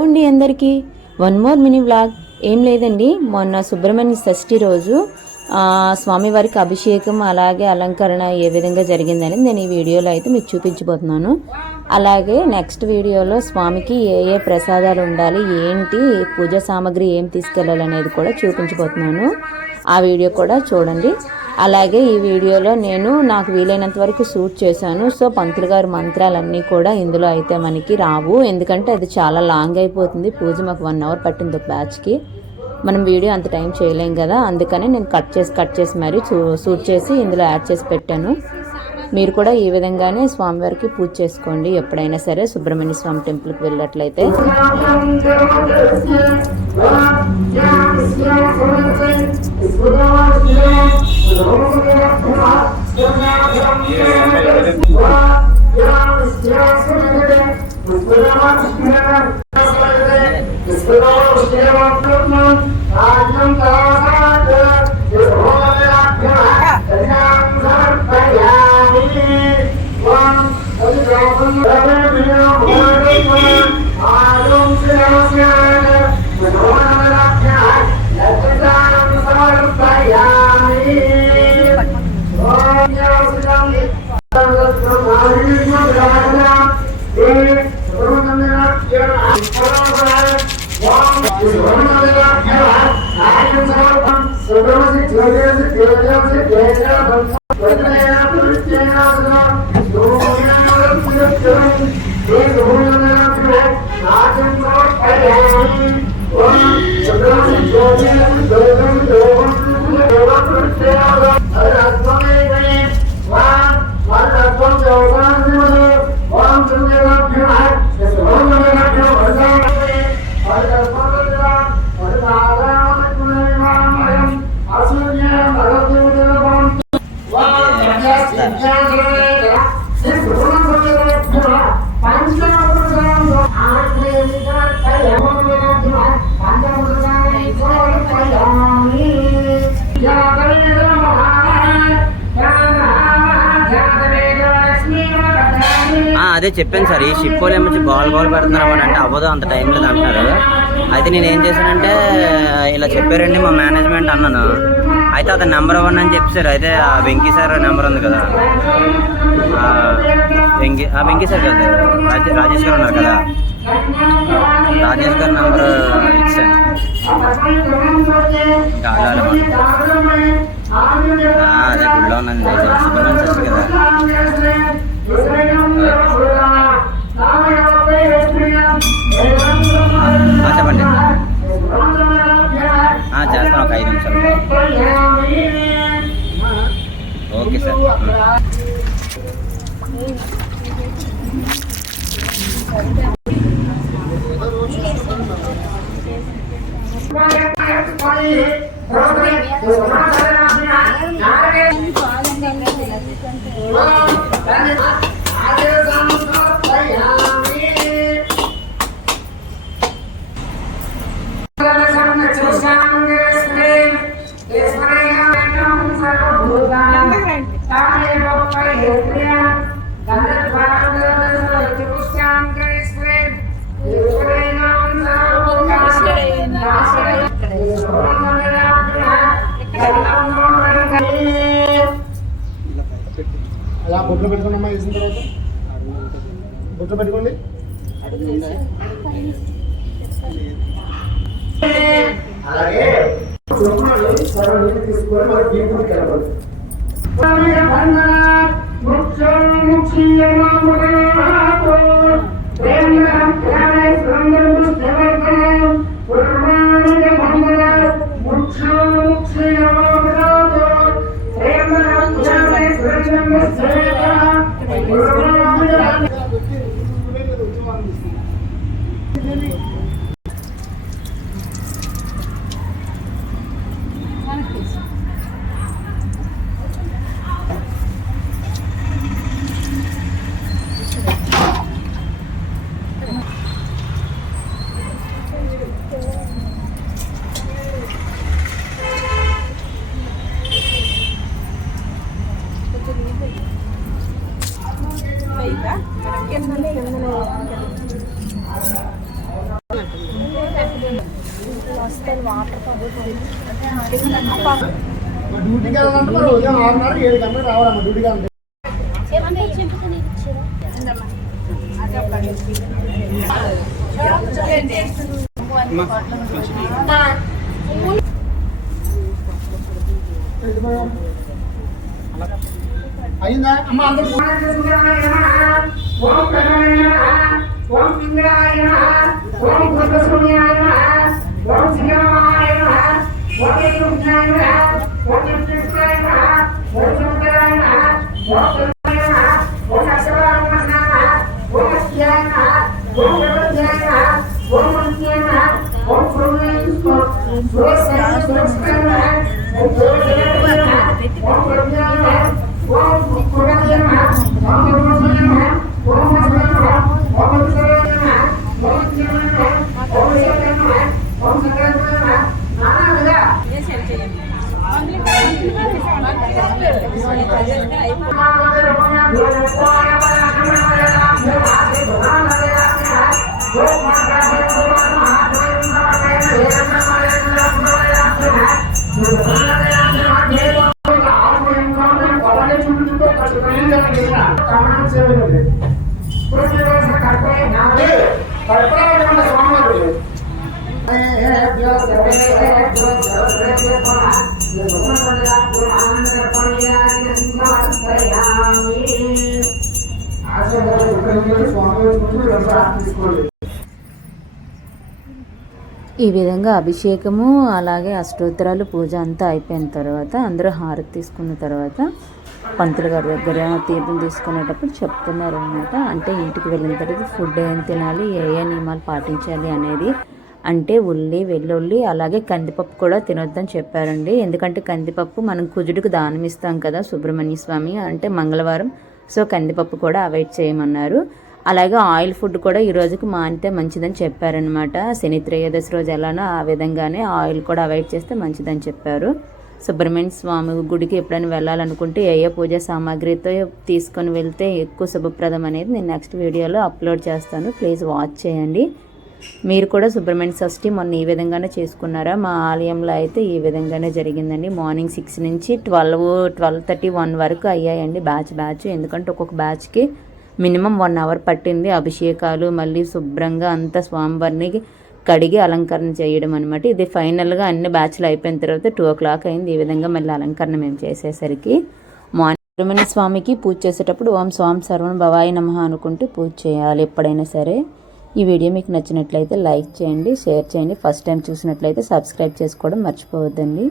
అండి అందరికీ one more mini vlog. ఏం లేదండి, మొన్న సుబ్రహ్మణ్య షష్ఠి రోజు స్వామివారికి అభిషేకం అలాగే అలంకరణ ఏ విధంగా జరిగిందని నేను ఈ వీడియోలో అయితే మీకు చూపించబోతున్నాను. అలాగే నెక్స్ట్ వీడియోలో స్వామికి ఏ ఏ ప్రసాదాలు ఉండాలి, ఏంటి పూజా సామాగ్రి ఏం తీసుకెళ్ళాలి అనేది కూడా చూపించబోతున్నాను. ఆ వీడియో కూడా చూడండి. అలాగే ఈ వీడియోలో నేను నాకు వీలైనంత వరకు షూట్ చేశాను. సో పంతులు గారి మంత్రాలన్నీ కూడా ఇందులో అయితే మనకి రావు, ఎందుకంటే అది చాలా లాంగ్ అయిపోతుంది. పూజ మాకు 1 అవర్ పట్టింది ఒక బ్యాచ్కి. మనం వీడియో అంత టైం చేయలేం కదా, అందుకని నేను కట్ చేసి మరీ షూట్ చేసి ఇందులో యాడ్ చేసి పెట్టాను. మీరు కూడా ఈ విధంగానే స్వామివారికి పూజ చేసుకోండి ఎప్పుడైనా సరే సుబ్రహ్మణ్య స్వామి టెంపుల్కి వెళ్ళినట్లయితే. అదే చెప్పాను సార్, ఈ షిప్పోలు ఏమొచ్చి గోల్ పెడుతున్నారు అని అంటే అవ్వదు, అంత టైం లేదు అంటున్నారు. అయితే నేను ఏం చేశానంటే ఇలా చెప్పారండి మా మేనేజ్మెంట్ అన్నాను. అయితే అతను నెంబర్ 1 అని చెప్పారు. అయితే ఆ వెంకీ సార్ నెంబర్ ఉంది కదా, వెంకీ సార్ కదా, రాజేష్ గారు ఉన్నారు కదా, రాజేష్ గారి నెంబర్ ఇచ్చాను. అదే గుడిలో ఉన్నాను, సుబ్రహ్మణ్యం షష్ఠి కదా. చెప్పండి, చేస్తాను ఒక 5 నిమిషాలు. Okay sir. అలా బొట్లు పెట్టుకోండి అమ్మా. వేసిన తర్వాత బొట్లు పెట్టుకోండి. అలాగే తీసుకొని మరి దీనికి వెళ్ళాలి. డ్యూటీకి వెళ్ళాలంటే మరి ఉదయం 6:30 7 గంటలకు రావాలమ్మా డ్యూటీకి అంటే అయిందా అమ్మ అందరూ ఈ విధంగా అభిషేకము అలాగే అష్టోత్తరాలు పూజ అంతా అయిపోయిన తర్వాత అందరూ హారతి తీసుకున్న తర్వాత పంతులు గారి దగ్గర తీర్థం తీసుకునేటప్పుడు చెప్తున్నారు అనమాట. అంటే ఇంటికి వెళ్ళిన తర్వాత ఫుడ్ ఏం తినాలి, ఏ నియమాలు పాటించాలి అనేది. అంటే ఉల్లి వెల్లుల్లి అలాగే కందిపప్పు కూడా తినొద్దని చెప్పారండి. ఎందుకంటే కందిపప్పు మనం కుజుడికి దానం ఇస్తాం కదా సుబ్రహ్మణ్య స్వామి అంటే మంగళవారం. సో కందిపప్పు కూడా అవాయిడ్ చేయమన్నారు. అలాగే ఆయిల్ ఫుడ్ కూడా ఈ రోజుకి మానితే మంచిదని చెప్పారనమాట. శని త్రయోదశి రోజు ఎలానో ఆ విధంగానే ఆయిల్ కూడా అవాయిడ్ చేస్తే మంచిదని చెప్పారు. సుబ్రహ్మణ్య స్వామి గుడికి ఎప్పుడైనా వెళ్ళాలనుకుంటే ఏ పూజా సామాగ్రితో తీసుకొని వెళ్తే ఎక్కువ శుభప్రదం అనేది నేను నెక్స్ట్ వీడియోలో అప్లోడ్ చేస్తాను. ప్లీజ్ వాచ్ చేయండి. మీరు కూడా సుబ్రహ్మణ్య షష్ఠి మొన్న ఈ విధంగానే చేసుకున్నారా? మా ఆలయంలో అయితే ఈ విధంగానే జరిగిందండి. మార్నింగ్ 6 నుంచి 12:30 1 వరకు అయ్యాయండి బ్యాచ్. ఎందుకంటే ఒక్కొక్క బ్యాచ్కి మినిమం 1 అవర్ పట్టింది. అభిషేకాలు మళ్ళీ శుభ్రంగా అంతా స్వామివారిని కడిగి అలంకరణ చేయడం అనమాట. ఇది ఫైనల్గా అన్ని బ్యాచ్లు అయిపోయిన తర్వాత 2 o'clock అయింది. ఈ విధంగా మళ్ళీ అలంకరణ మేము చేసేసరికి మార్నింగ్ సుబ్రహ్మణ్య స్వామికి పూజ చేసేటప్పుడు ఓం స్వామి సర్వణ భవాయ నమః అనుకుంటూ పూజ చేయాలి ఎప్పుడైనా సరే. ఈ వీడియో మీకు నచ్చినట్లయితే లైక్ చేయండి, షేర్ చేయండి. ఫస్ట్ టైం చూసినట్లయితే సబ్స్క్రైబ్ చేసుకోవడం మర్చిపోవద్దండి.